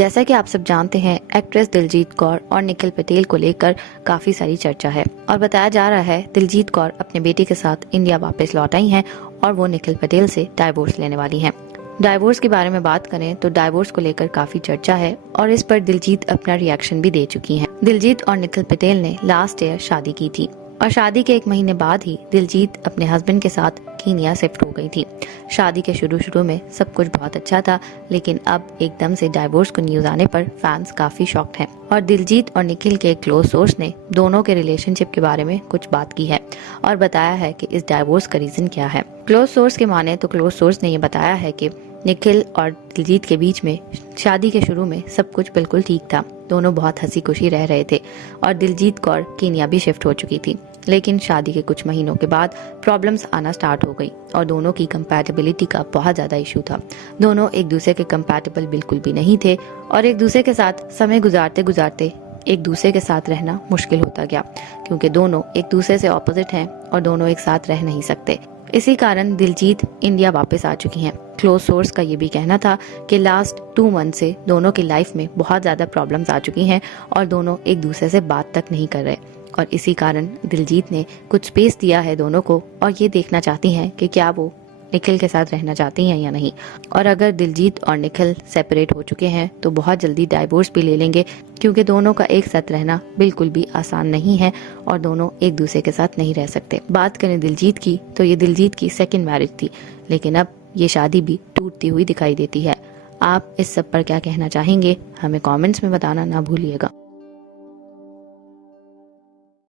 जैसा कि आप सब जानते हैं, एक्ट्रेस दिलजीत कौर और निखिल पटेल को लेकर काफी सारी चर्चा है और बताया जा रहा है दिलजीत कौर अपने बेटे के साथ इंडिया वापस लौट आई हैं और वो निखिल पटेल से डाइवोर्स लेने वाली हैं। डाइवोर्स के बारे में बात करें तो डाइवोर्स को लेकर काफी चर्चा है और इस पर दिलजीत अपना रिएक्शन भी दे चुकी हैं। दिलजीत और निखिल पटेल ने लास्ट ईयर शादी की थी और शादी के 1 महीने बाद ही दिलजीत अपने हस्बैंड के साथ कीनिया शिफ्ट हो गई थी। शादी के शुरू में सब कुछ बहुत अच्छा था, लेकिन अब एकदम से डाइवोर्स को न्यूज आने पर फैंस काफी शॉक्ड हैं और दिलजीत और निखिल के एक क्लोज सोर्स ने दोनों के रिलेशनशिप के बारे में कुछ बात की है और बताया है कि इस डाइवोर्स का रीजन क्या है। क्लोज सोर्स के माने तो क्लोज सोर्स ने ये बताया है कि निखिल और दिलजीत के बीच में शादी के शुरू में सब कुछ बिल्कुल ठीक था, दोनों बहुत हंसी खुशी रह रहे थे और दिलजीत कौर कीनिया भी शिफ्ट हो चुकी थी। लेकिन शादी के कुछ महीनों के बाद प्रॉब्लम्स आना स्टार्ट हो गई और दोनों की कंपैटिबिलिटी का बहुत ज्यादा इशू था। दोनों एक दूसरे के कंपैटिबल बिल्कुल भी नहीं थे और एक दूसरे के साथ समय गुजारते गुजारते एक दूसरे के साथ रहना मुश्किल होता गया, क्योंकि दोनों एक दूसरे से ऑपोजिट हैं और दोनों एक साथ रह नहीं सकते। इसी कारण दिलजीत इंडिया वापस आ चुकी हैं। क्लोज सोर्स का ये भी कहना था कि लास्ट 2 मंथ से दोनों की लाइफ में बहुत ज्यादा प्रॉब्लम्स आ चुकी हैं और दोनों एक दूसरे से बात तक नहीं कर रहे और इसी कारण दिलजीत ने कुछ स्पेस दिया है दोनों को और ये देखना चाहती हैं कि क्या वो निखिल के साथ रहना चाहती हैं या नहीं। और अगर दिलजीत और निखिल सेपरेट हो चुके हैं तो बहुत जल्दी डाइवोर्स भी ले लेंगे, क्योंकि दोनों का एक साथ रहना बिल्कुल भी आसान नहीं है और दोनों एक दूसरे के साथ नहीं रह सकते। बात करें दिलजीत की तो ये दिलजीत की 2nd मैरिज थी, लेकिन अब ये शादी भी टूटती हुई दिखाई देती है। आप इस सब पर क्या कहना चाहेंगे, हमें कमेंट्स में बताना ना भूलिएगा।